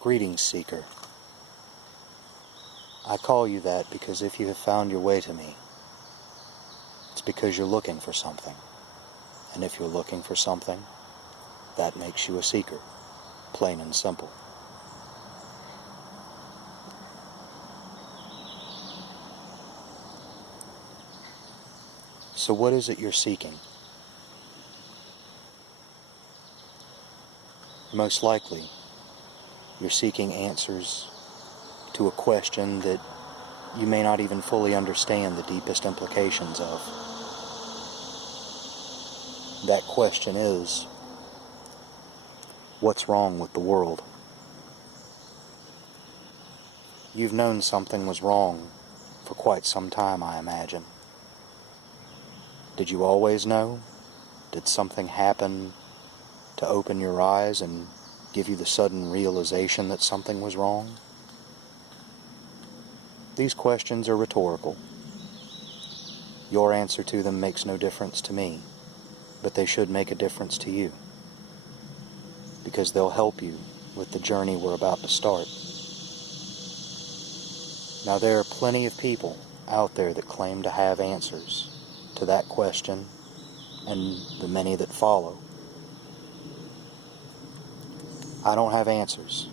Greetings, Seeker. I call you that because if you have found your way to me, it's because you're looking for something. And if you're looking for something, that makes you a seeker, plain and simple. So what is it you're seeking? Most likely, you're seeking answers to a question that you may not even fully understand the deepest implications of. That question is, what's wrong with the world? You've known something was wrong for quite some time, I imagine. Did you always know? Did something happen to open your eyes and give you the sudden realization that something was wrong? These questions are rhetorical. Your answer to them makes no difference to me, but they should make a difference to you, because they'll help you with the journey we're about to start. Now, there are plenty of people out there that claim to have answers to that question and the many that follow. I don't have answers,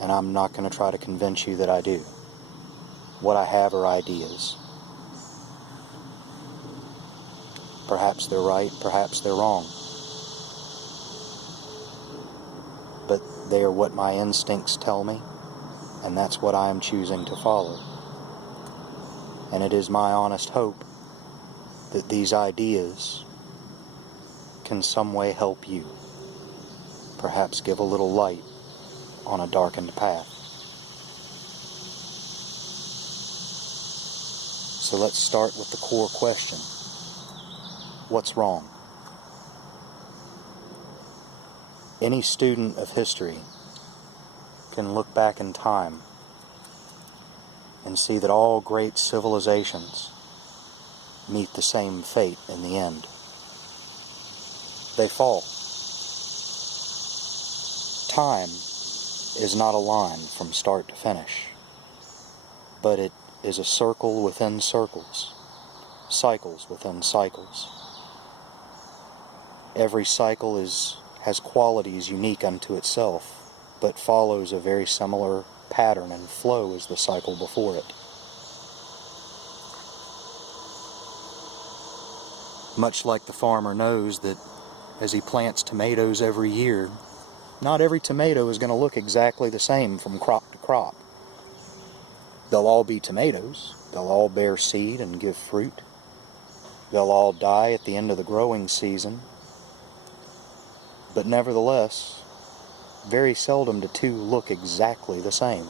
and I'm not going to try to convince you that I do. What I have are ideas. Perhaps they're right, perhaps they're wrong. But they are what my instincts tell me, and that's what I am choosing to follow. And it is my honest hope that these ideas can some way help you. Perhaps give a little light on a darkened path. So let's start with the core question. What's wrong? Any student of history can look back in time and see that all great civilizations meet the same fate in the end. They fall. Time is not a line from start to finish, but it is a circle within circles, cycles within cycles. Every cycle has qualities unique unto itself, but follows a very similar pattern and flow as the cycle before it. Much like the farmer knows that as he plants tomatoes every year, not every tomato is going to look exactly the same from crop to crop. They'll all be tomatoes. They'll all bear seed and give fruit. They'll all die at the end of the growing season. But nevertheless, very seldom do two look exactly the same.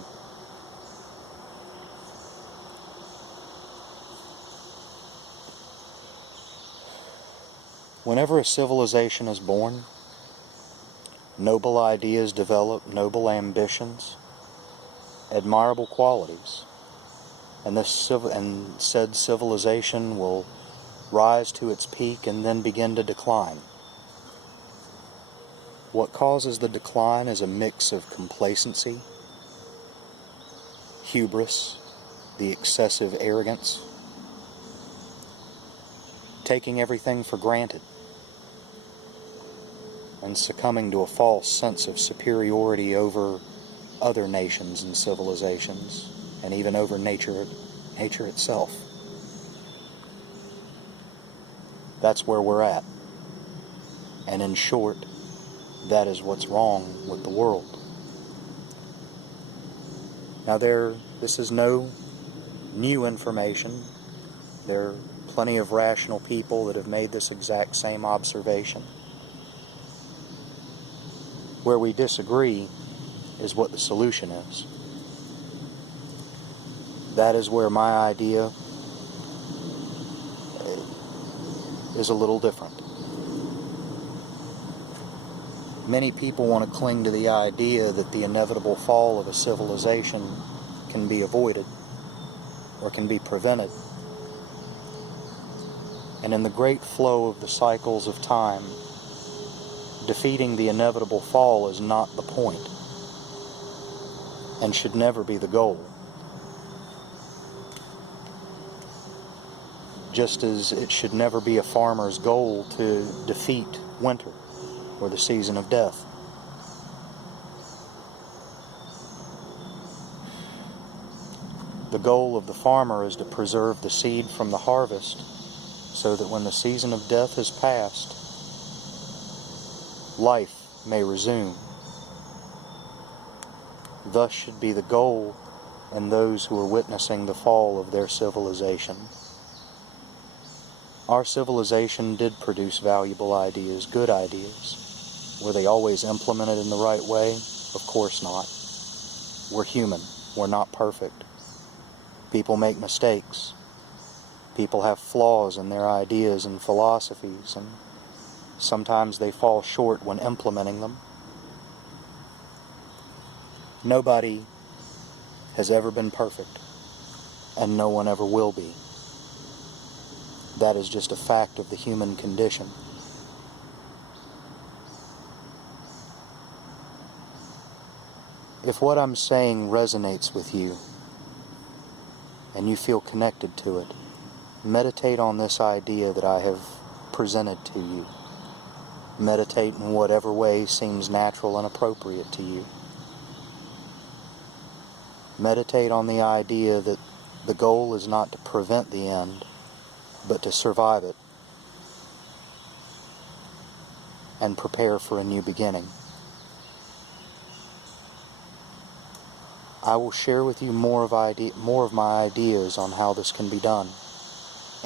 Whenever a civilization is born, noble ideas develop, noble ambitions, admirable qualities, and said civilization will rise to its peak and then begin to decline. What causes the decline is a mix of complacency, hubris, the excessive arrogance, taking everything for granted, and succumbing to a false sense of superiority over other nations and civilizations, and even over nature itself. That's where we're at. And in short, that is what's wrong with the world. Now this is no new information. There are plenty of rational people that have made this exact same observation. Where we disagree is what the solution is. That is where my idea is a little different. Many people want to cling to the idea that the inevitable fall of a civilization can be avoided or can be prevented. And in the great flow of the cycles of time, defeating the inevitable fall is not the point. and should never be the goal. Just as it should never be a farmer's goal to defeat winter or the season of death. The goal of the farmer is to preserve the seed from the harvest so that when the season of death has passed, life may resume. Thus should be the goal in those who are witnessing the fall of their civilization. Our civilization did produce valuable ideas, good ideas. Were they always implemented in the right way? Of course not. We're human. We're not perfect. People make mistakes. People have flaws in their ideas and philosophies, and sometimes they fall short when implementing them. Nobody has ever been perfect, and no one ever will be. That is just a fact of the human condition. If what I'm saying resonates with you, and you feel connected to it, meditate on this idea that I have presented to you. Meditate in whatever way seems natural and appropriate to you. Meditate on the idea that the goal is not to prevent the end, but to survive it and prepare for a new beginning. I will share with you more of my ideas on how this can be done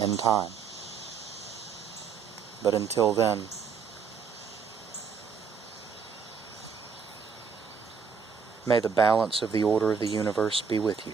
in time. But until then, may the balance of the order of the universe be with you.